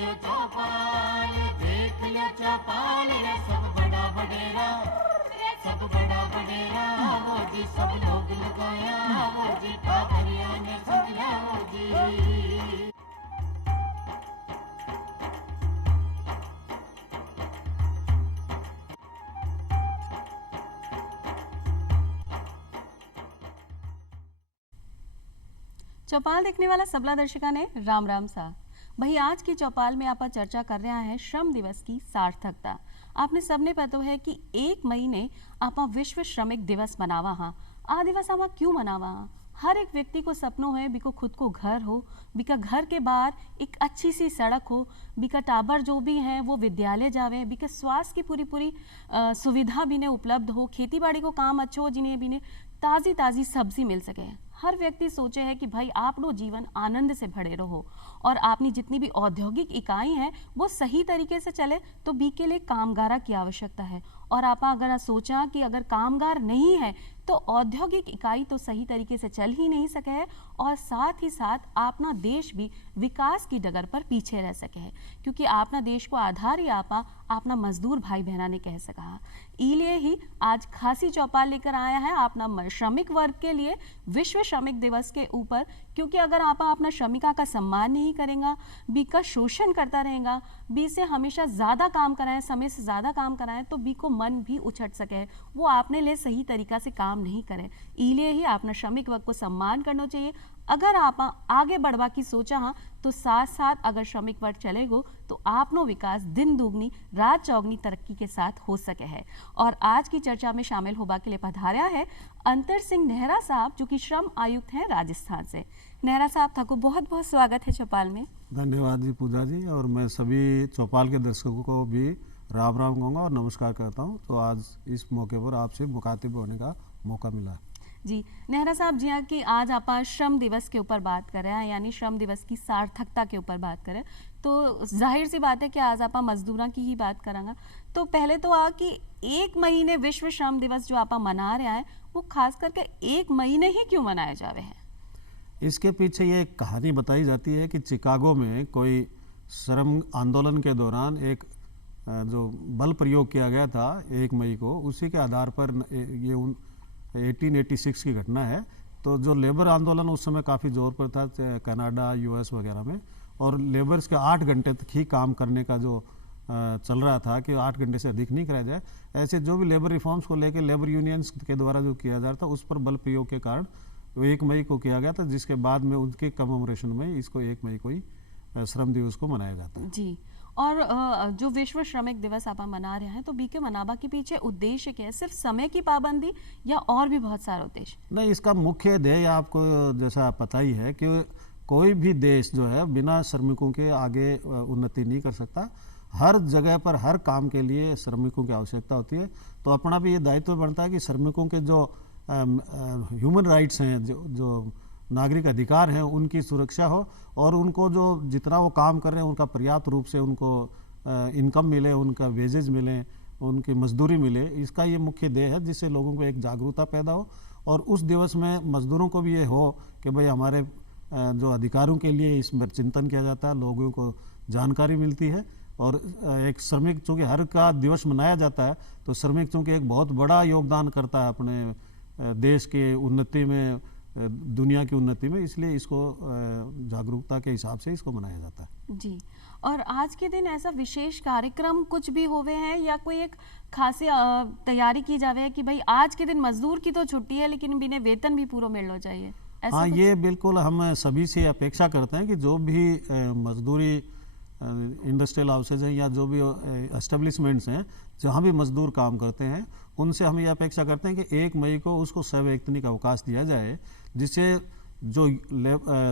लियो चौपाल, देख लियो चौपाल रे सब बड़ा बडेरा, सब बड़ा बडेरा वो जी सब लोग लगाया वो जी पादरिया ने संगला वो जी। चौपाल देखने वाला सबला दर्शका ने राम राम सा। भाई आज की चौपाल में आप चर्चा कर रहे हैं श्रम दिवस की सार्थकता। आपने सबने पता है कि 1 मई ने आप विश्व श्रमिक दिवस मनावा हाँ। आ दिवस आप क्यों मनावा हाँ? हर एक व्यक्ति को सपनों है बिको खुद को घर हो, बिका घर के बाहर एक अच्छी सी सड़क हो, बिका टाबर जो भी हैं वो विद्यालय जावे, बिका स्वास्थ्य की पूरी सुविधा भी ने उपलब्ध हो, खेती बाड़ी को काम अच्छो हो, जिन्हें भी ने ताज़ी ताज़ी सब्जी मिल सके। हर व्यक्ति सोचे है कि भाई आपनो जीवन आनंद से भरे रहो और आपनी जितनी भी औद्योगिक इकाई हैं वो सही तरीके से चले, तो बी के लिए कामगारा की आवश्यकता है। और आप अगर सोचा कि अगर कामगार नहीं है तो औद्योगिक इकाई तो सही तरीके से चल ही नहीं सके है और साथ ही साथ अपना देश भी विकास की डगर पर पीछे रह सके है, क्योंकि अपना देश को आधार ही अपना मजदूर भाई बहना ने कह सका। इसलिए ही आज खासी चौपाल लेकर आया है अपना श्रमिक वर्ग के लिए विश्व श्रमिक दिवस के ऊपर, क्योंकि अगर आप अपना श्रमिका का सम्मान नहीं करेंगे, बी का शोषण करता रहेगा, बी से हमेशा ज़्यादा काम कराएं, समय से ज़्यादा काम कराएं, तो बी को मन भी उछट सके, वो आपने लिए सही तरीका से काम नहीं करें। इसलिए ही अपना श्रमिक वर्ग को सम्मान करना चाहिए। अगर आप आगे बढ़वा की सोचा हाँ तो साथ साथ अगर श्रमिक वर्ग चलेगो तो आपनो विकास दिन दुगनी रात चौगनी तरक्की के साथ हो सके है। और आज की चर्चा में शामिल होने के लिए पधारा है अंतर सिंह नेहरा साहब, जो कि श्रम आयुक्त हैं राजस्थान से। नेहरा साहब था को बहुत बहुत स्वागत है चौपाल में। धन्यवाद जी पूजा जी, और मैं सभी चौपाल के दर्शकों को भी राम राम कहूँगा और नमस्कार करता हूँ। तो आज इस मौके पर आपसे मुखातिब होने का मौका मिला जी। नेहरा साहब जी हाँ कि आज आप श्रम दिवस के ऊपर बात कर रहे हैं, यानी श्रम दिवस की सार्थकता के ऊपर बात करें, तो जाहिर सी बात है कि आज आप मजदूरों की ही बात करेंगे। तो पहले तो कि 1 महीने विश्व श्रम दिवस जो आप मना रहे हैं वो खास करके 1 महीने ही क्यों मनाए जावे हैं? इसके पीछे ये एक कहानी बताई जाती है कि चिकागो में कोई श्रम आंदोलन के दौरान एक जो बल प्रयोग किया गया था 1 मई को, उसी के आधार पर ये 1886 की घटना है। तो जो लेबर आंदोलन उस समय काफ़ी जोर पर था कनाडा, यूएस वगैरह में, और लेबर्स के 8 घंटे तक ही काम करने का जो चल रहा था कि 8 घंटे से अधिक नहीं कराया जाए, ऐसे जो भी लेबर रिफॉर्म्स को लेकर लेबर यूनियंस के द्वारा जो किया जा रहा था उस पर बल प्रयोग के कारण 1 मई को किया गया था, जिसके बाद में उनके कमेमोरेशन में इसको 1 मई को ही श्रम दिवस को मनाया जाता है जी। और जो विश्व श्रमिक दिवस आप मना रहे हैं तो बी के मनावा के पीछे उद्देश्य क्या है? सिर्फ समय की पाबंदी या और भी बहुत सारे उद्देश्य? नहीं, इसका मुख्य ध्येय आपको जैसा पता ही है कि कोई भी देश जो है बिना श्रमिकों के आगे उन्नति नहीं कर सकता। हर जगह पर हर काम के लिए श्रमिकों की आवश्यकता होती है। तो अपना भी ये दायित्व बनता है कि श्रमिकों के जो ह्यूमन राइट्स हैं, जो नागरिक अधिकार हैं, उनकी सुरक्षा हो और उनको जो जितना वो काम कर रहे हैं उनका पर्याप्त रूप से उनको इनकम मिले, उनका वेजेज मिले, उनकी मजदूरी मिले। इसका ये मुख्य ध्येय है, जिससे लोगों को एक जागरूकता पैदा हो और उस दिवस में मजदूरों को भी ये हो कि भाई हमारे जो अधिकारों के लिए इसमें चिंतन किया जाता है, लोगों को जानकारी मिलती है। और एक श्रमिक चूँकि हर का दिवस मनाया जाता है, तो श्रमिक चूँकि एक बहुत बड़ा योगदान करता है अपने देश के उन्नति में, दुनिया की उन्नति में, इसलिए इसको जागरूकता के हिसाब से इसको मनाया जाता है जी। और आज के दिन ऐसा विशेष कार्यक्रम कुछ भी होवे हैं या कोई एक खासी तैयारी की जावे है कि भाई आज के दिन मजदूर की तो छुट्टी है लेकिन बिना वेतन भी पूरा मिलना चाहिए? हाँ, ये बिल्कुल हम सभी से अपेक्षा करते हैं कि जो भी मजदूरी इंडस्ट्रियल हाउसेज हैं या जो भी एस्टेब्लिशमेंट्स हैं जहाँ भी मजदूर काम करते हैं, उनसे हम ये अपेक्षा करते हैं कि 1 मई को उसको सवैतनिक अवकाश दिया जाए, जिससे जो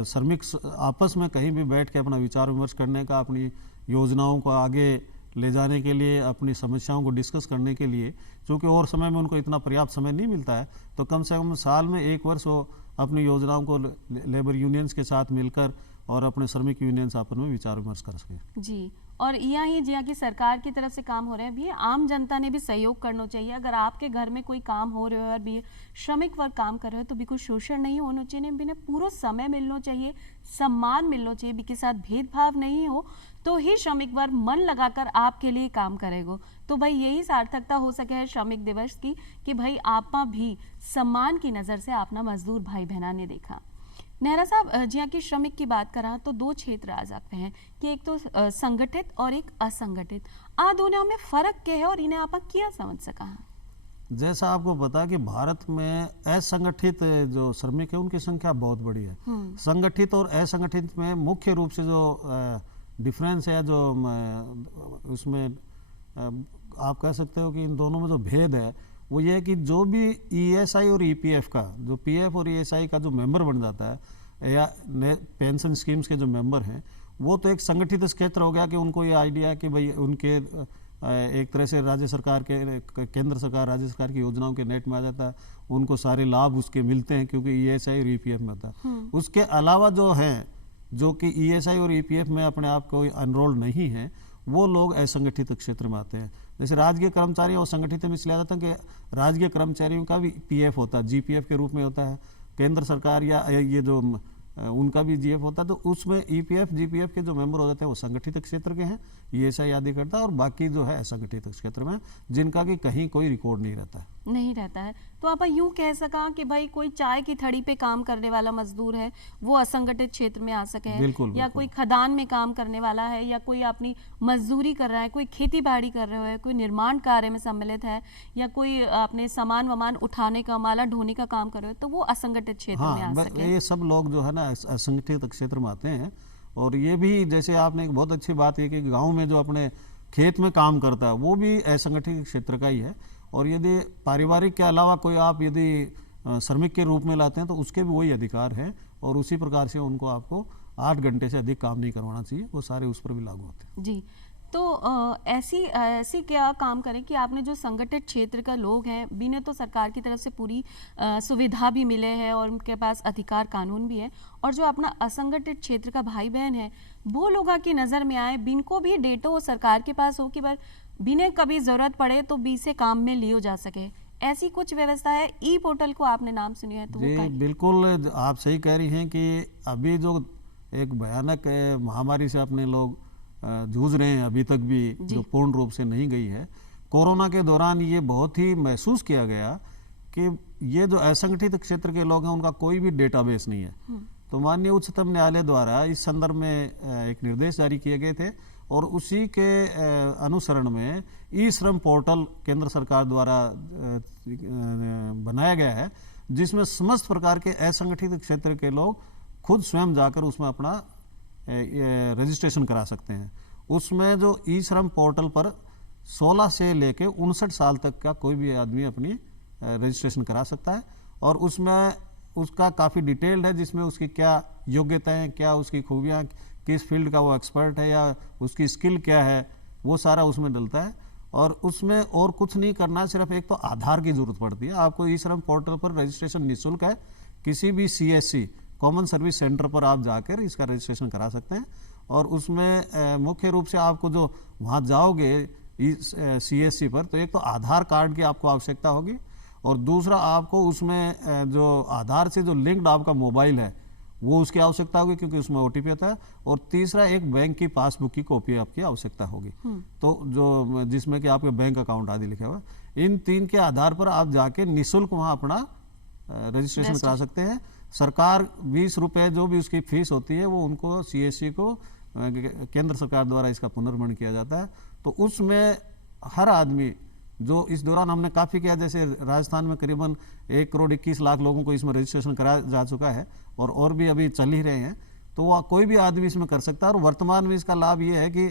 श्रमिक आपस में कहीं भी बैठ के अपना विचार विमर्श करने का, अपनी योजनाओं को आगे ले जाने के लिए, अपनी समस्याओं को डिस्कस करने के लिए, क्योंकि और समय में उनको इतना पर्याप्त समय नहीं मिलता है, तो कम से कम साल में 1 वर्ष वो अपनी योजनाओं को लेबर यूनियंस के साथ मिलकर और अपने श्रमिक यूनियंस आपस में विचार विमर्श कर सकें। जी। और यहाँ ही जिया की सरकार की तरफ से काम हो रहे हैं भी, आम जनता ने भी सहयोग करना चाहिए। अगर आपके घर में कोई काम हो रहे हो और भी श्रमिक वर्ग काम कर रहे हो तो भी कोई शोषण नहीं होना चाहिए, भी पूरा समय मिलना चाहिए, सम्मान मिलना चाहिए, भी के साथ भेदभाव नहीं हो, तो ही श्रमिक वर्ग मन लगाकर आपके लिए काम करेगा। तो भाई यही सार्थकता हो सके है श्रमिक दिवस की कि भाई आपा भी सम्मान की नज़र से अपना मजदूर भाई बहना ने देखा। नेहरा साहब, जिया की श्रमिक की बात करा तो दो क्षेत्र आ जाते हैं कि एक तो संगठित और एक असंगठित। आ दोनों में फर्क क्या है और इन्हें आप क्या समझ सका है? जैसा आपको पता कि भारत में असंगठित जो श्रमिक है उनकी संख्या बहुत बड़ी है। संगठित और असंगठित में मुख्य रूप से जो डिफरेंस है, जो उसमें आप कह सकते हो कि इन दोनों में जो भेद है वो ये है कि जो भी ईएसआई और ईपीएफ का, जो पीएफ और ईएसआई का जो मेंबर बन जाता है या पेंशन स्कीम्स के जो मेंबर हैं, वो तो एक संगठित क्षेत्र हो गया कि उनको ये आइडिया कि भाई उनके एक तरह से राज्य सरकार के, केंद्र सरकार राज्य सरकार की योजनाओं के नेट में आ जाता है, उनको सारे लाभ उसके मिलते हैं क्योंकि ईएसआई और ईपीएफ में होता है। उसके अलावा जो है, जो कि ईएसआई और ईपीएफ में अपने आप कोई अनरोल नहीं है, वो लोग असंगठित क्षेत्र में आते हैं। जैसे राजकीय कर्मचारी और संगठित में इसलिए आ जाता है कि राजकीय कर्मचारियों का भी पीएफ होता है, जीपीएफ के रूप में होता है, केंद्र सरकार या ये जो उनका भी जीएफ होता है, तो उसमें ईपीएफ जीपीएफ के जो मेंबर हो जाते हैं वो संगठित क्षेत्र के हैं, ईएसआई आदि करता है, और बाकी जो है असंगठित क्षेत्र में जिनका कि कहीं कोई रिकॉर्ड नहीं रहता है। तो आप यूं कह सका कि भाई कोई चाय की थड़ी पे काम करने वाला मजदूर है वो असंगठित क्षेत्र में आ सके है, या कोई खदान में काम करने वाला है, या कोई अपनी मजदूरी कर रहा है, कोई खेती बाड़ी कर रहा है, कोई निर्माण कार्य में सम्मिलित है, या कोई अपने सामान वामान उठाने का, माला ढोने का काम कर रहे हो, तो वो असंगठित क्षेत्र में आ सके। ये सब लोग जो है ना असंगठित क्षेत्र में आते हैं। और ये भी जैसे आपने एक बहुत अच्छी बात है कि गांव में जो अपने खेत में काम करता है वो भी असंगठित क्षेत्र का ही है। और यदि पारिवारिक के अलावा कोई आप यदि श्रमिक के रूप में लाते हैं तो उसके भी वही अधिकार है, और उसी प्रकार से उनको आपको 8 घंटे से अधिक काम नहीं करवाना चाहिए, वो सारे उस पर भी लागू होते हैं। जी, तो ऐसी क्या काम करें कि आपने जो संगठित क्षेत्र का लोग हैं, बिना तो सरकार की तरफ से पूरी सुविधा भी मिले हैं और उनके पास अधिकार कानून भी है, और जो अपना असंगठित क्षेत्र का भाई बहन है वो लोग की नज़र में आए, बिन को भी डेटो सरकार के पास हो कि बिना कभी ज़रूरत पड़े तो बी से काम में लियो जा सके, ऐसी कुछ व्यवस्था है? ई पोर्टल को आपने नाम सुनी है तो जी बिल्कुल, आप सही कह रही हैं कि अभी जो एक भयानक महामारी से अपने लोग जूझ रहे हैं, अभी तक भी जो पूर्ण रूप से नहीं गई है, कोरोना के दौरान ये बहुत ही महसूस किया गया कि ये जो असंगठित क्षेत्र के लोग हैं उनका कोई भी डेटाबेस नहीं है। तो माननीय उच्चतम न्यायालय द्वारा इस संदर्भ में एक निर्देश जारी किए गए थे, और उसी के अनुसरण में ई श्रम पोर्टल केंद्र सरकार द्वारा बनाया गया है, जिसमें समस्त प्रकार के असंगठित क्षेत्र के लोग खुद स्वयं जाकर उसमें अपना रजिस्ट्रेशन करा सकते हैं। उसमें जो ई श्रम पोर्टल पर 16 से लेके 59 साल तक का कोई भी आदमी अपनी रजिस्ट्रेशन करा सकता है, और उसमें उसका काफ़ी डिटेल्ड है, जिसमें उसकी क्या योग्यताएं, क्या उसकी खूबियाँ, किस फील्ड का वो एक्सपर्ट है या उसकी स्किल क्या है, वो सारा उसमें डलता है। और उसमें और कुछ नहीं करना, सिर्फ एक तो आधार की जरूरत पड़ती है। आपको ई श्रम पोर्टल पर रजिस्ट्रेशन निःशुल्क है, किसी भी सीएससी कॉमन सर्विस सेंटर पर आप जाकर इसका रजिस्ट्रेशन करा सकते हैं। और उसमें मुख्य रूप से आपको जो वहाँ जाओगे सीएससी पर, तो एक तो आधार कार्ड की आपको आवश्यकता होगी, और दूसरा आपको उसमें जो आधार से जो लिंक्ड आपका मोबाइल है वो उसकी आवश्यकता होगी क्योंकि उसमें ओटीपी आता है, और तीसरा एक बैंक की पासबुक की कॉपी आपकी आवश्यकता होगी, तो जो जिसमें कि आपके बैंक अकाउंट आदि लिखा हुआ है। इन 3 के आधार पर आप जाके निःशुल्क वहाँ अपना रजिस्ट्रेशन करा सकते हैं। सरकार 20 रुपये जो भी उसकी फीस होती है वो उनको सीएससी को केंद्र सरकार द्वारा इसका पुनर्मण किया जाता है। तो उसमें हर आदमी जो इस दौरान हमने काफ़ी किया, जैसे राजस्थान में करीबन 1 करोड़ 21 लाख लोगों को इसमें रजिस्ट्रेशन कराया जा चुका है, और भी अभी चल ही रहे हैं, तो वह कोई भी आदमी इसमें कर सकता है। और वर्तमान में इसका लाभ ये है कि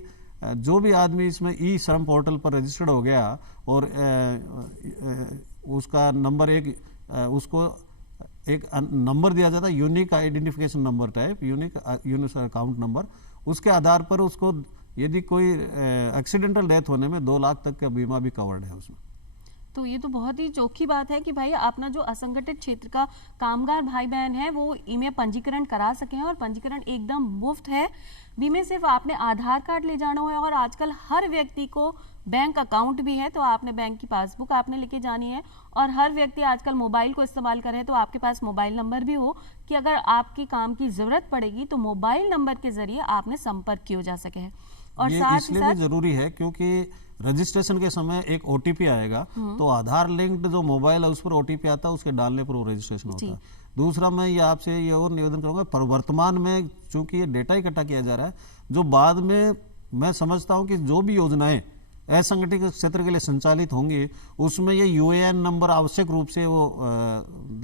जो भी आदमी इसमें ई श्रम पोर्टल पर रजिस्टर्ड हो गया और उसका नंबर उसको एक नंबर दिया जाता है, unique identification number type, unique account number, उसके आधार पर उसको यदि कोई एक्सीडेंटल डेथ होने में 2 लाख तक का बीमा भी कवर्ड है उसमें। तो ये तो बहुत ही चौखी बात है कि भाई अपना जो असंगठित क्षेत्र का कामगार भाई बहन है वो इमे पंजीकरण करा सके हैं, और पंजीकरण एकदम मुफ्त है। बीमे सिर्फ आपने आधार कार्ड ले जाना है, और आजकल हर व्यक्ति को बैंक अकाउंट भी है, तो आपने बैंक की पासबुक आपने लेके जानी है, और हर व्यक्ति आजकल मोबाइल को इस्तेमाल करे तो आपके पास मोबाइल नंबर भी हो कि अगर आपकी काम की जरूरत पड़ेगी तो मोबाइल नंबर के जरिए आपने संपर्क किया जा सके है। और ये साथ ही इसलिए साथ भी जरूरी है क्योंकि रजिस्ट्रेशन के समय एक ओटीपी आएगा, तो आधार लिंक्ड जो मोबाइल है उस पर ओटीपी आता है, उसके डालने पर वो रजिस्ट्रेशन होता है। दूसरा मैं ये आपसे ये और निवेदन करूंगा, पर वर्तमान में चूंकि ये डेटा इकट्ठा किया जा रहा है, जो बाद में मैं समझता हूं कि जो भी योजनाएं असंगठित क्षेत्र के लिए संचालित होंगी उसमें ये यूएएन नंबर आवश्यक रूप से वो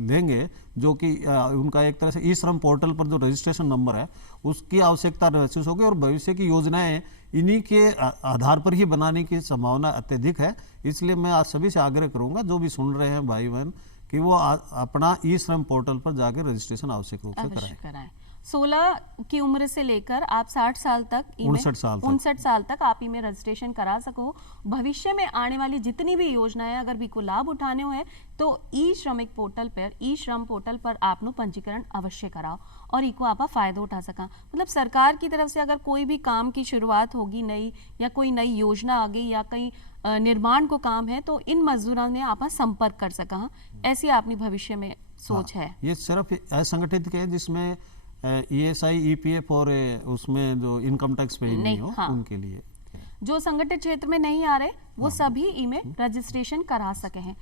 लेंगे, जो कि उनका एक तरह से ई श्रम पोर्टल पर जो रजिस्ट्रेशन नंबर है उसकी आवश्यकता महसूस होगी, और भविष्य की योजनाएं इन्हीं के आधार पर ही बनाने की संभावना अत्यधिक है। इसलिए मैं आज सभी से आग्रह करूंगा, जो भी सुन रहे हैं भाई बहन, कि वो अपना ई श्रम पोर्टल पर जाकर रजिस्ट्रेशन आवश्यक रूप से कराएं। 16 की उम्र से लेकर आप 60 साल तक 59 साल तक आप इमें रजिस्ट्रेशन करा सको। भविष्य में आने वाली जितनी भी योजनाएं अगर भी को लाभ उठाने हो तो ई श्रमिक पोर्टल पर, ई श्रम पोर्टल पर आपनो पंजीकरण अवश्य कराओ और इको आप फायदा उठा सका। मतलब सरकार की तरफ से अगर कोई भी काम की शुरुआत होगी नई, या कोई नई योजना आ गई, या कहीं निर्माण को काम है, तो इन मजदूरों ने आप संपर्क कर सका। ऐसी आपनी भविष्य में सोच है। ये सिर्फ असंगठित के जिसमें ESI EPF और उसमें जो इनकम टैक्स पे नहीं हो, उनके लिए जो संगठित क्षेत्र में नहीं आ रहे वो सभी इमें रजिस्ट्रेशन करा सके हैं।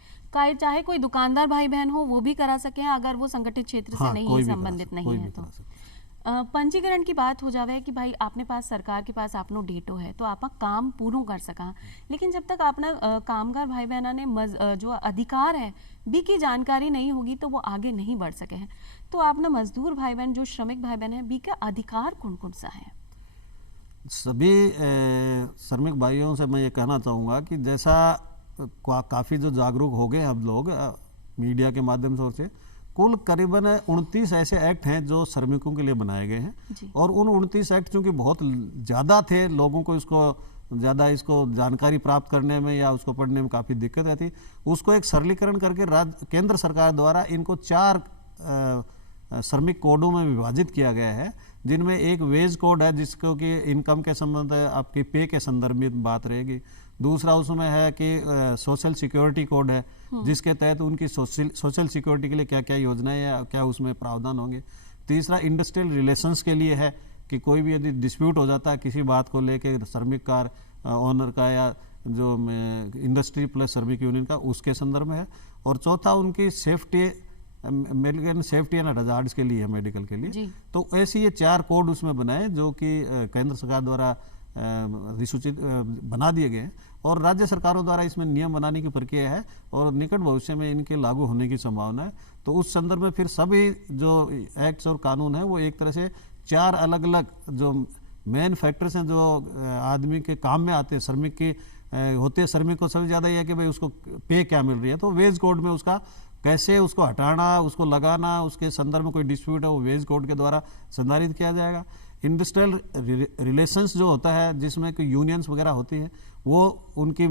चाहे कोई दुकानदार भाई बहन हो वो भी करा सके हैं, अगर वो संगठित क्षेत्र से नहीं संबंधित नहीं है तो। पंजीकरण की बात हो जावे कि भाई आपने पास सरकार के पास आपनो डेटो है तो आप काम पूरा कर सका, लेकिन जब तक अपना कामगार भाई बहना ने जो अधिकार है बी की जानकारी नहीं होगी तो वो आगे नहीं बढ़ सके हैं। तो आपना मजदूर भाई बहन जो श्रमिक भाई बहन है बी का अधिकार कौन कौन सा है? सभी श्रमिक भाइयों से मैं ये कहना चाहूँगा कि जैसा काफ़ी जो जागरूक हो गए हम लोग मीडिया के माध्यम से, कुल करीबन 29 ऐसे एक्ट हैं जो श्रमिकों के लिए बनाए गए हैं, और उन 29 एक्ट चूँकि बहुत ज़्यादा थे, लोगों को इसको जानकारी प्राप्त करने में या उसको पढ़ने में काफ़ी दिक्कत आती, उसको एक सरलीकरण करके केंद्र सरकार द्वारा इनको 4 श्रमिक कोडों में विभाजित किया गया है, जिनमें एक वेज कोड है जिसको कि इनकम के संबंध आपकी पे के संदर्भ में बात रहेगी। दूसरा उसमें है कि सोशल सिक्योरिटी कोड है जिसके तहत उनकी सोशल सिक्योरिटी के लिए क्या क्या योजनाएं या क्या उसमें प्रावधान होंगे। तीसरा इंडस्ट्रियल रिलेशंस के लिए है कि कोई भी यदि डिस्प्यूट हो जाता है किसी बात को लेके श्रमिक कार ओनर का या जो इंडस्ट्री प्लस श्रमिक यूनियन का, उसके संदर्भ में है। और चौथा उनकी सेफ्टी एंड हजार्ड्स के लिए है, मेडिकल के लिए। तो ऐसे ये 4 कोड उसमें बनाए जो कि केंद्र सरकार द्वारा अधिसूचित बना दिए गए, और राज्य सरकारों द्वारा इसमें नियम बनाने की प्रक्रिया है और निकट भविष्य में इनके लागू होने की संभावना है। तो उस संदर्भ में फिर सभी जो एक्ट्स और कानून है वो एक तरह से 4 अलग अलग जो मेन फैक्टर्स हैं जो आदमी के काम में आते हैं, श्रमिक के होते हैं। श्रमिक को सबसे ज़्यादा यह है कि भाई उसको पे क्या मिल रही है, तो वेज कोड में उसका कैसे उसको हटाना, उसको लगाना, उसके संदर्भ में कोई डिस्प्यूट है वो वेज कोड के द्वारा संधारित किया जाएगा। इंडस्ट्रियल रिलेशंस जो होता है जिसमें कोई यूनियंस वगैरह होती है वो उनकी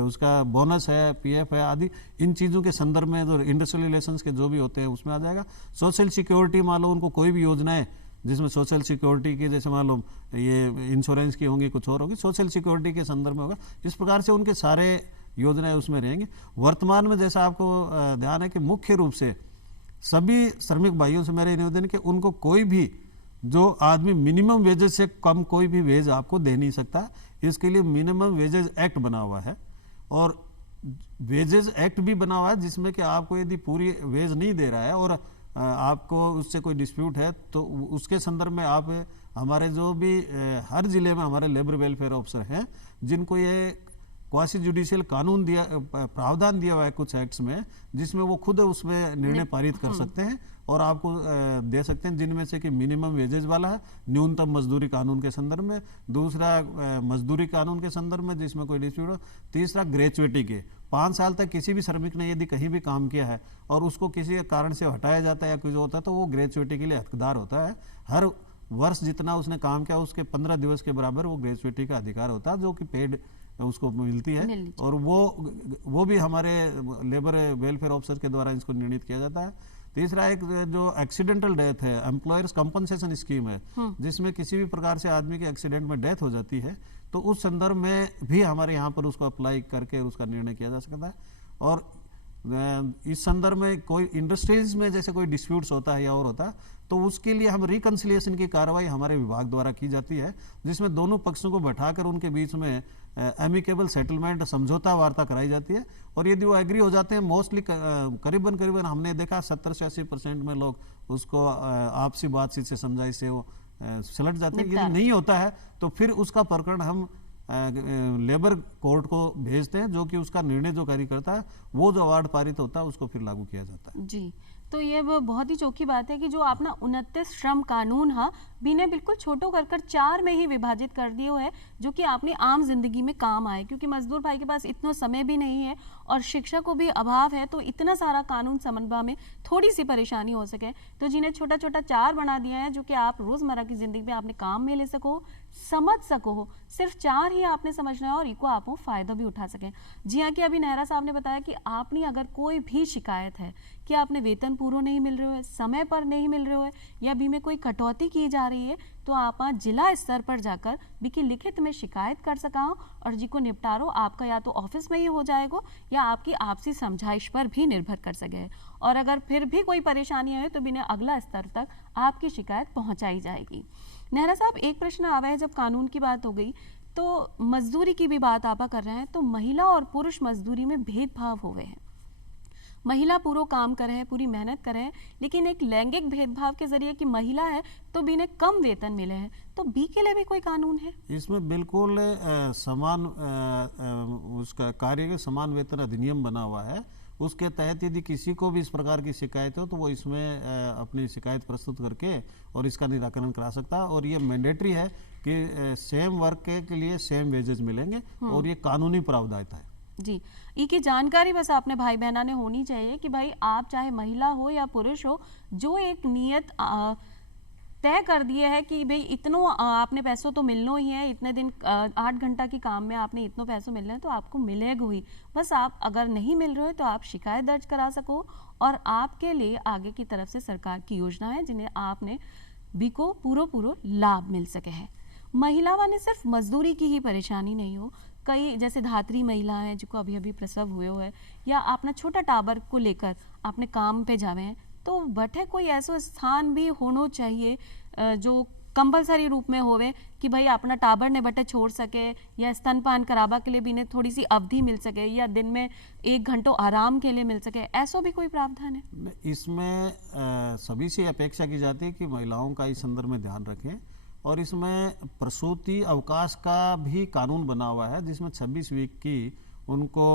उसका बोनस है, पीएफ है आदि, इन चीज़ों के संदर्भ में जो इंडस्ट्रियल रिलेशंस के जो भी होते हैं उसमें आ जाएगा। सोशल सिक्योरिटी मान लो उनको कोई भी योजनाएं जिसमें सोशल सिक्योरिटी की, जैसे मान लो ये इंश्योरेंस की होंगी, कुछ और होगी, सोशल सिक्योरिटी के संदर्भ में होगा। इस प्रकार से उनके सारे योजनाएं उसमें रहेंगी। वर्तमान में जैसा आपको ध्यान है कि मुख्य रूप से सभी श्रमिक भाइयों से मेरा निवेदन है कि उनको कोई भी जो आदमी मिनिमम वेजेस से कम कोई भी वेज आपको दे नहीं सकता। इसके लिए मिनिमम वेजेस एक्ट बना हुआ है, और वेजेस एक्ट भी बना हुआ है जिसमें कि आपको यदि पूरी वेज नहीं दे रहा है और आपको उससे कोई डिस्प्यूट है तो उसके संदर्भ में आप हमारे जो भी हर जिले में हमारे लेबर वेलफेयर ऑफिसर हैं जिनको ये क्वासी जुडिशियल कानून दिया, प्रावधान दिया हुआ है कुछ एक्ट्स में, जिसमें वो खुद उसमें निर्णय पारित कर सकते हैं और आपको दे सकते हैं, जिनमें से कि मिनिमम वेजेज वाला है, न्यूनतम मजदूरी कानून के संदर्भ में, दूसरा मजदूरी कानून के संदर्भ में जिसमें कोई डिस्प्यूट हो, तीसरा ग्रेचुइटी के 5 साल तक किसी भी श्रमिक ने यदि कहीं भी काम किया है और उसको किसी कारण से हटाया जाता है या कुछ होता है तो वो ग्रेचुइटी के लिए हकदार होता है। हर वर्ष जितना उसने काम किया उसके 15 दिवस के बराबर वो ग्रेचुइटी का अधिकार होता है, जो कि पेड उसको मिलती है, मिलनी चाहिए। और वो भी हमारे लेबर वेलफेयर ऑफिसर के द्वारा इसको निर्णित किया जाता है। तीसरा एक जो एक्सीडेंटल डेथ है, एम्प्लॉयर्स कंपनसेशन स्कीम है, जिसमें किसी भी प्रकार से आदमी के एक्सीडेंट में डेथ हो जाती है, तो उस संदर्भ में भी हमारे यहाँ पर उसको अप्लाई करके उसका निर्णय किया जा सकता है। और इस संदर्भ में कोई इंडस्ट्रीज में जैसे कोई डिस्प्यूट्स होता है या और होता है, तो उसके लिए हम रिकंसिलिएशन की कार्रवाई हमारे विभाग द्वारा की जाती है, जिसमें दोनों पक्षों को बैठाकर उनके बीच में एमिकेबल सेटलमेंट, समझौता वार्ता कराई जाती है। और यदि वो एग्री हो जाते हैं, मोस्टली करीबन हमने देखा 70 से 80% में लोग उसको आपसी बातचीत से, समझाई से वो सुलझ जाते हैं। यदि नहीं होता है तो फिर उसका प्रकरण हम लेबर कोर्ट को भेजते हैं, जो कि उसका निर्णय जो जारी करता है, वो जो अवार्ड पारित होता है उसको फिर लागू किया जाता है। जी, तो ये वो बहुत ही चौकी बात है कि जो अपना 29 श्रम कानून हा बिने बिल्कुल छोटो कर 4 में ही विभाजित कर दियो है, जो कि आपने आम जिंदगी में काम आए, क्योंकि मजदूर भाई के पास इतना समय भी नहीं है और शिक्षा को भी अभाव है, तो इतना सारा कानून समझवा में थोड़ी सी परेशानी हो सके, तो जिन्हें छोटा छोटा 4 बना दिया है, जो कि आप रोजमर्रा की जिंदगी में आपने काम में ले सको, समझ सको। सिर्फ 4 ही आपने समझना है और इको आप फायदा भी उठा सकें। जी हाँ, कि अभी नेहरा साहब ने बताया कि आपने अगर कोई भी शिकायत है कि आपने वेतन पूरा नहीं मिल रहे हो है, समय पर नहीं मिल रहे हो है, या अभी में कोई कटौती की जा रही है, तो आप जिला स्तर पर जाकर भी लिखित में शिकायत कर सका और जी को निपटारो आपका या तो ऑफिस में ही हो जाएगा या आपकी आपसी समझाइश पर भी निर्भर कर सके। और अगर फिर भी कोई परेशानी है तो बिना अगला स्तर तक आपकी शिकायत पहुंचाई जाएगी। नेहरा साहब, एक प्रश्न आवा है, जब कानून की बात हो गई तो मजदूरी की भी बात आप कर रहे हैं, तो महिला और पुरुष मजदूरी में भेदभाव हो गए हैं। महिला पूरा काम करे है, पूरी मेहनत करे है, लेकिन एक लैंगिक भेदभाव के जरिए कि महिला है तो बिना कम वेतन मिले हैं, तो बी के लिए भी कोई कानून है? इसमें बिल्कुल समान उसका कार्य के समान वेतन अधिनियम बना हुआ है। उसके तहत यदि किसी को भी इस प्रकार की शिकायत हो तो वो इसमें अपनी शिकायत प्रस्तुत करके और इसका निराकरण करा सकता है। और ये मैंडेटरी है कि सेम वर्क के लिए सेम वेजेस मिलेंगे और ये कानूनी प्रावधान है। जी, की जानकारी बस आपने भाई बहना ने होनी चाहिए कि भाई आप चाहे महिला हो या पुरुष हो, जो एक नियत तय कर दिए है कि भाई इतनो आपने पैसों तो मिलना ही है, इतने दिन 8 घंटा की काम में आपने इतनो पैसों मिलना है तो आपको मिलेगा ही। बस आप अगर नहीं मिल रहे हो तो आप शिकायत दर्ज करा सको और आपके लिए आगे की तरफ से सरकार की योजना है जिन्हें आपने भी को पूरा लाभ मिल सके है। महिलाओं ने सिर्फ मजदूरी की ही परेशानी नहीं हो, कई जैसे धात्री महिला है जिनको अभी अभी प्रसव हुए हो है या अपना छोटा टाबर को लेकर आपने काम पे जावे हैं, तो बटे कोई ऐसा स्थान भी होना चाहिए जो कंपलसरी रूप में होवे कि भाई अपना टाबर ने बटे छोड़ सके या स्तनपान कराबा के लिए भी इन्हें थोड़ी सी अवधि मिल सके या दिन में 1 घंटा आराम के लिए मिल सके, ऐसा भी कोई प्रावधान है? इसमें सभी से अपेक्षा की जाती है कि महिलाओं का इस संदर्भ में ध्यान रखें और इसमें प्रसूति अवकाश का भी कानून बना हुआ है जिसमें 26 वीक की उनको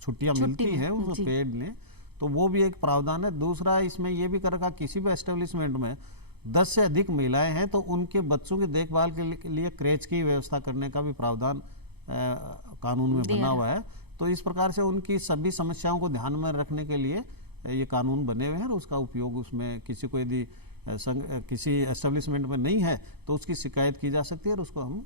छुट्टियां मिलती हैं उनको पेड ने, तो वो भी एक प्रावधान है। दूसरा इसमें ये भी कर रखा किसी भी एस्टेब्लिशमेंट में 10 से अधिक महिलाएं हैं तो उनके बच्चों की देखभाल के लिए क्रेच की व्यवस्था करने का भी प्रावधान कानून में बना हुआ है। तो इस प्रकार से उनकी सभी समस्याओं को ध्यान में रखने के लिए ये कानून बने हुए हैं और उसका उपयोग उसमें किसी को यदि किसी एस्टेब्लिशमेंट में नहीं है तो उसकी शिकायत की जा सकती है और उसको हम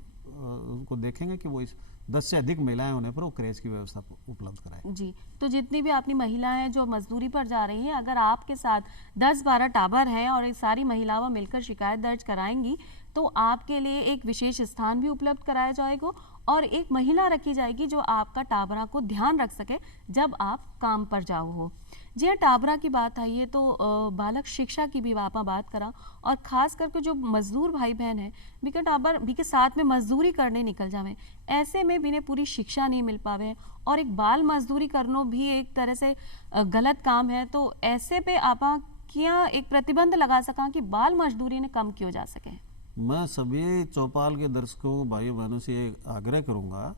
उनको देखेंगे कि वो इस 10 से अधिक महिलाएं होने पर वो क्रेच की व्यवस्था उपलब्ध कराएं। जी, तो जितनी भी अपनी महिलाएं हैं जो मजदूरी पर जा रही हैं, अगर आपके साथ 10-12 टाबर हैं और एक सारी महिलाएं मिलकर शिकायत दर्ज कराएंगी तो आपके लिए एक विशेष स्थान भी उपलब्ध कराया जाएगा और एक महिला रखी जाएगी जो आपका टाबरा को ध्यान रख सके जब आप काम पर जाओ हो। जी हाँ, टाबरा की बात आई है तो बालक शिक्षा की भी वापा बात करा और खास करके जो मजदूर भाई बहन है बिके टाबर भी के साथ में मजदूरी करने निकल जावे, ऐसे में भी पूरी शिक्षा नहीं मिल पावे और एक बाल मजदूरी करना भी एक तरह से गलत काम है। तो ऐसे पे आप क्या एक प्रतिबंध लगा सका कि बाल मजदूरी ने कम क्यों जा सके? मैं सभी चौपाल के दर्शकों भाई बहनों से आग्रह करूंगा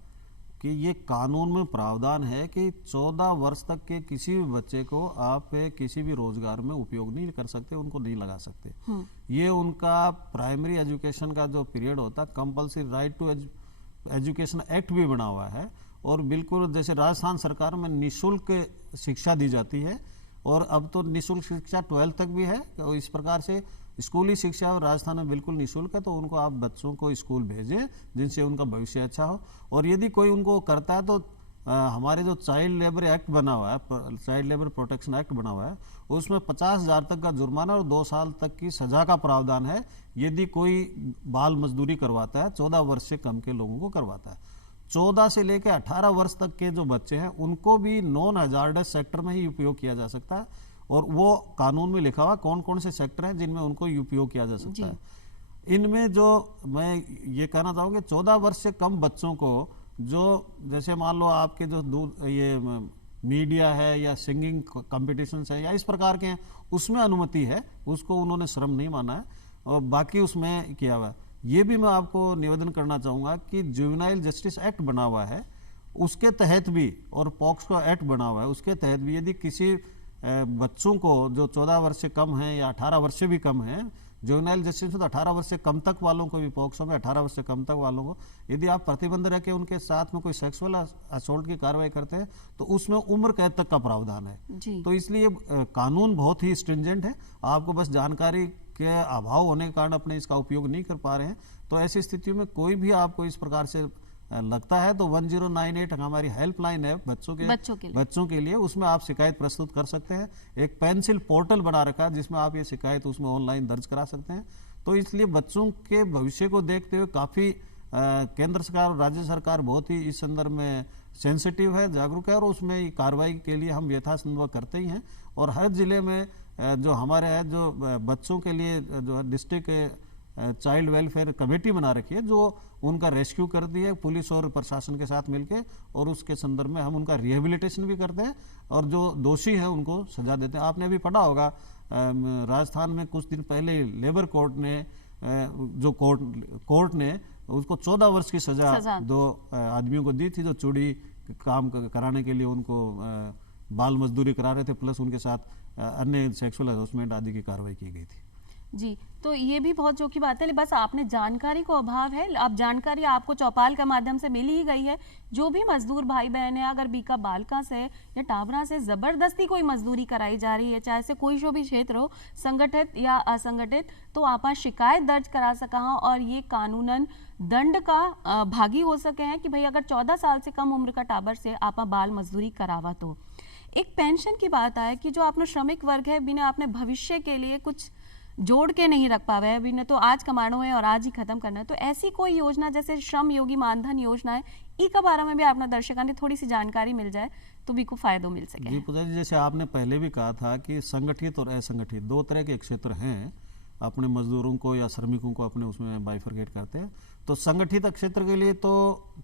कि ये कानून में प्रावधान है कि 14 वर्ष तक के किसी भी बच्चे को आप किसी भी रोजगार में उपयोग नहीं कर सकते, उनको नहीं लगा सकते। ये उनका प्राइमरी एजुकेशन का जो पीरियड होता है, compulsory right to education act भी बना हुआ है और बिल्कुल जैसे राजस्थान सरकार में निःशुल्क शिक्षा दी जाती है और अब तो निःशुल्क शिक्षा 12th तक भी है। तो इस प्रकार से स्कूली शिक्षा और राजस्थान में बिल्कुल निःशुल्क है, तो उनको आप बच्चों को स्कूल भेजें जिनसे उनका भविष्य अच्छा हो। और यदि कोई उनको करता है तो हमारे जो चाइल्ड लेबर एक्ट बना हुआ है, चाइल्ड लेबर प्रोटेक्शन एक्ट बना हुआ है, उसमें 50,000 तक का जुर्माना और 2 साल तक की सजा का प्रावधान है यदि कोई बाल मजदूरी करवाता है, 14 वर्ष से कम के लोगों को करवाता है। 14 से लेकर 18 वर्ष तक के जो बच्चे हैं उनको भी नॉन हजार्डस सेक्टर में ही उपयोग किया जा सकता है, और वो कानून में लिखा हुआ कौन कौन से सेक्टर हैं जिनमें उनको उपयोग किया जा सकता है। इनमें जो मैं ये कहना चाहूँगा, 14 वर्ष से कम बच्चों को, जो जैसे मान लो आपके जो ये मीडिया है या सिंगिंग कॉम्पिटिशन्स है या इस प्रकार के हैं, उसमें अनुमति है, उसको उन्होंने श्रम नहीं माना है, और बाकी उसमें किया हुआ है। ये भी मैं आपको निवेदन करना चाहूँगा कि जुवेनाइल जस्टिस एक्ट बना हुआ है, उसके तहत भी, और पॉक्सो एक्ट बना हुआ है, उसके तहत भी यदि किसी बच्चों को जो 14 वर्ष से कम हैं या 18 वर्ष से भी कम हैं, जुवेनाइल जस्टिस में तो 18 वर्ष से कम तक वालों को भी, पॉक्सो में 18 वर्ष से कम तक वालों को यदि आप प्रतिबंध रख के उनके साथ में कोई सेक्सुअल असोल्ट की कार्रवाई करते हैं तो उसमें उम्र कैद तक का प्रावधान है। तो इसलिए कानून बहुत ही स्ट्रिंजेंट है, आपको बस जानकारी के अभाव होने के कारण अपने इसका उपयोग नहीं कर पा रहे हैं। तो ऐसी स्थितियों में कोई भी आपको इस प्रकार से लगता है तो 1098 हमारी हेल्पलाइन है बच्चों के लिए, उसमें आप शिकायत प्रस्तुत कर सकते हैं। एक पेंसिल पोर्टल बना रखा है जिसमें आप ये शिकायत उसमें ऑनलाइन दर्ज करा सकते हैं। तो इसलिए बच्चों के भविष्य को देखते हुए काफ़ी केंद्र सरकार और राज्य सरकार बहुत ही इस संदर्भ में सेंसिटिव है, जागरूक है, और उसमें कार्रवाई के लिए हम यथासंभव करते ही हैं। और हर जिले में जो हमारे है, जो बच्चों के लिए जो है डिस्ट्रिक्ट चाइल्ड वेलफेयर कमेटी बना रखी है, जो उनका रेस्क्यू करती है पुलिस और प्रशासन के साथ मिलके, और उसके संदर्भ में हम उनका रिहेबिलिटेशन भी करते हैं और जो दोषी हैं उनको सजा देते हैं। आपने अभी पढ़ा होगा राजस्थान में कुछ दिन पहले लेबर कोर्ट ने जो कोर्ट ने उसको 14 वर्ष की सजा 2 आदमियों को दी थी, जो चूड़ी काम कराने के लिए उनको बाल मजदूरी करा रहे थे, प्लस उनके साथ अन्य सेक्सुअल हरासमेंट आदि की कार्रवाई की गई थी। जी, तो ये भी बहुत जो की बात है, बस आपने जानकारी को अभाव है। अब जानकारी आपको चौपाल के माध्यम से मिल ही गई है। जो भी मजदूर भाई बहन है, अगर बीका बालका से या टावरा से जबरदस्ती कोई मजदूरी कराई जा रही है, चाहे से कोई जो भी क्षेत्र हो, संगठित या असंगठित, तो आप शिकायत दर्ज करा सका और ये कानूनन दंड का भागी हो सके हैं कि भाई अगर 14 साल से कम उम्र का टाबर से आप बाल मजदूरी करावा। तो एक पेंशन की बात आए कि जो अपना श्रमिक वर्ग है, बिना अपने भविष्य के लिए कुछ जोड़ के नहीं रख पावे, अभी ने तो आज कमाना है और आज ही खत्म करना है, तो ऐसी कोई योजना जैसे श्रम योगी मानधन योजना है, ई के बारे में भी अपना दर्शकों ने थोड़ी सी जानकारी मिल जाए तो भी को फायदा मिल सके। जी पूजा जी, जैसे आपने पहले भी कहा था कि संगठित और असंगठित 2 तरह के क्षेत्र हैं, अपने मजदूरों को या श्रमिकों को अपने उसमें बाइफरकेट करते हैं। तो संगठित क्षेत्र के लिए तो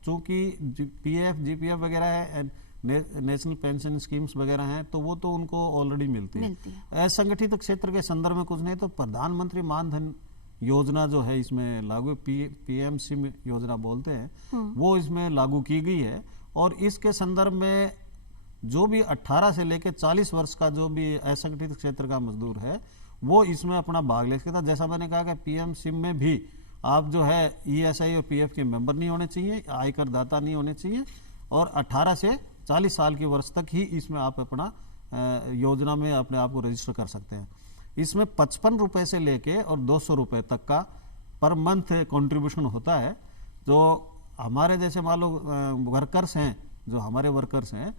चूंकि पीएफ जीपीएफ वगैरह है, नेशनल पेंशन स्कीम्स वगैरह हैं, तो वो तो उनको ऑलरेडी मिलती है। असंगठित क्षेत्र के संदर्भ में कुछ नहीं, तो प्रधानमंत्री मानधन योजना जो है इसमें लागू, पीएमसी योजना बोलते हैं, वो इसमें लागू की गई है। और इसके संदर्भ में जो भी 18 से लेकर 40 वर्ष का जो भी असंगठित क्षेत्र का मजदूर है वो इसमें अपना भाग ले सकता है। जैसा मैंने कहा कि पीएमसी में भी आप जो है ईएसआई और पीएफ के मेंबर नहीं होने चाहिए, आयकर दाता नहीं होने चाहिए, और 18 से 40 साल की वर्ष तक ही इसमें आप अपना योजना में अपने आप को रजिस्टर कर सकते हैं। इसमें 55 रुपये से लेके और 200 रुपये तक का पर मंथ कंट्रीब्यूशन होता है। जो हमारे जैसे मान लो वर्कर्स हैं, जो हमारे वर्कर्स हैं,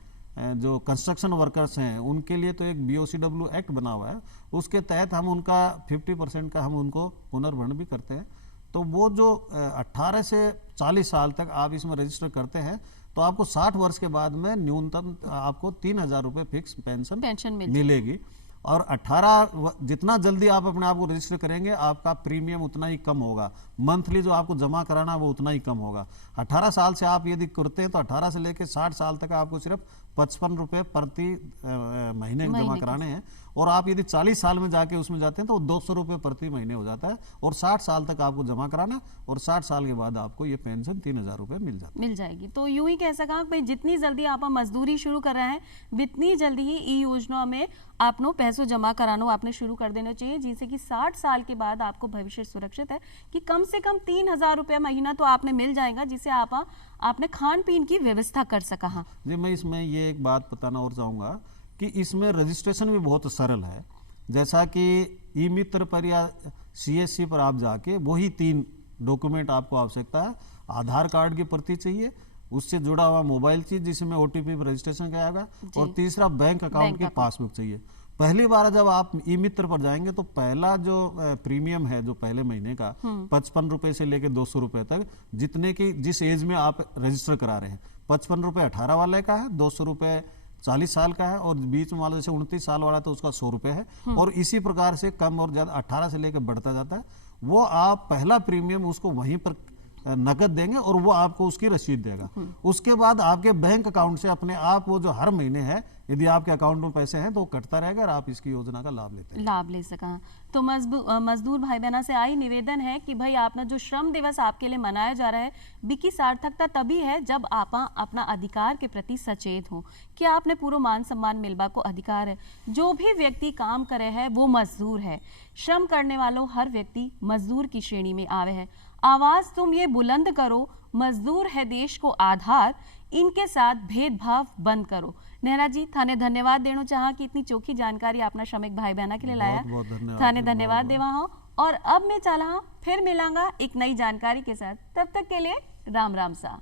जो कंस्ट्रक्शन वर्कर्स हैं, उनके लिए तो एक BOCW एक्ट बना हुआ है, उसके तहत हम उनका 50% का हम उनको पुनर्भरण भी करते हैं। तो वो जो 18 से 40 साल तक आप इसमें रजिस्टर करते हैं तो आपको 60 वर्ष के बाद में न्यूनतम आपको 3,000 रुपये फिक्स पेंशन मिलेगी। और 18 जितना जल्दी आप अपने आप को रजिस्टर करेंगे आपका प्रीमियम उतना ही कम होगा, मंथली जो आपको जमा कराना वो उतना ही कम होगा। 18 साल से आप यदि करते हैं तो 18 से लेकर 60 साल तक आपको सिर्फ 55 रुपये प्रति महीने जमा कराने हैं, और आप यदि 40 साल में जाके उसमें जाते हैं तो 200 रुपये प्रति महीने हो जाता है, और 60 साल तक आपको जमा कराना, और 60 साल के बाद आपको ये पेंशन 3,000 रुपये मिल जाएगी। तो यूं ही कह सका भाई जितनी जल्दी आप मजदूरी शुरू कर रहे हैं उतनी जल्दी ही ई योजना में आपनो पैसों जमा कराना आपने शुरू कर देना चाहिए, जिससे कि 60 साल के बाद आपको भविष्य सुरक्षित है कि कम से कम 3,000 रुपये महीना तो आपने मिल जाएगा, जिससे आपने खान पीन की व्यवस्था कर सका। जी मैं इसमें ये एक बात बताना और चाहूँगा कि इसमें रजिस्ट्रेशन भी बहुत सरल है। जैसा कि ई मित्र पर या CSC पर आप जाके वही 3 डॉक्यूमेंट आपको आवश्यकता है। आधार कार्ड की प्रति चाहिए, उससे जुड़ा हुआ मोबाइल चीज जिसमें OTP पर रजिस्ट्रेशन किया जाएगा, और तीसरा बैंक अकाउंट की पासबुक चाहिए। पहली बार जब आप ई मित्र पर जाएंगे तो पहला जो प्रीमियम है जो पहले महीने का 55 रुपए से लेकर 200 रुपए तक, जितने की जिस एज में आप रजिस्टर करा रहे हैं, 55 रुपए 18 वाले का है, 200 रुपए 40 साल का है, और बीच में वाला जैसे 29 साल वाला तो उसका 100 रुपए है, और इसी प्रकार से कम और ज्यादा 18 से लेकर बढ़ता जाता है। वो आप पहला प्रीमियम उसको वहीं पर नकद देंगे और वो आपको उसकी रसीद देगा। उसके बाद आपके बैंक अकाउंट से अपने आप वो जो हर महीने है, यदि आपके अकाउंट में पैसे हैं तो वो कटता रहेगा और आप इसकी योजना का लाभ ले सका। तो मजदूर भाई बहना से आई निवेदन है कि भाई आपना जो श्रम दिवस आपके लिए मनाया जा रहा है, बिकी सार्थकता तभी है जब आप अपना अधिकार के प्रति सचेत हो कि आपने पूरा मान सम्मान मिलवा को अधिकार है। जो भी व्यक्ति काम करे है वो मजदूर है। श्रम करने वालों हर व्यक्ति मजदूर की श्रेणी में आवे है। आवाज तुम ये बुलंद करो, मजदूर है देश को आधार, इनके साथ भेदभाव बंद करो। नेहरा जी, थाने धन्यवाद देना चाहा कि इतनी चोखी जानकारी अपना श्रमिक भाई बहना के लिए लाया। थाने धन्यवाद देवा हो। और अब मैं चला फिर मिलांगा एक नई जानकारी के साथ। तब तक के लिए राम राम सा।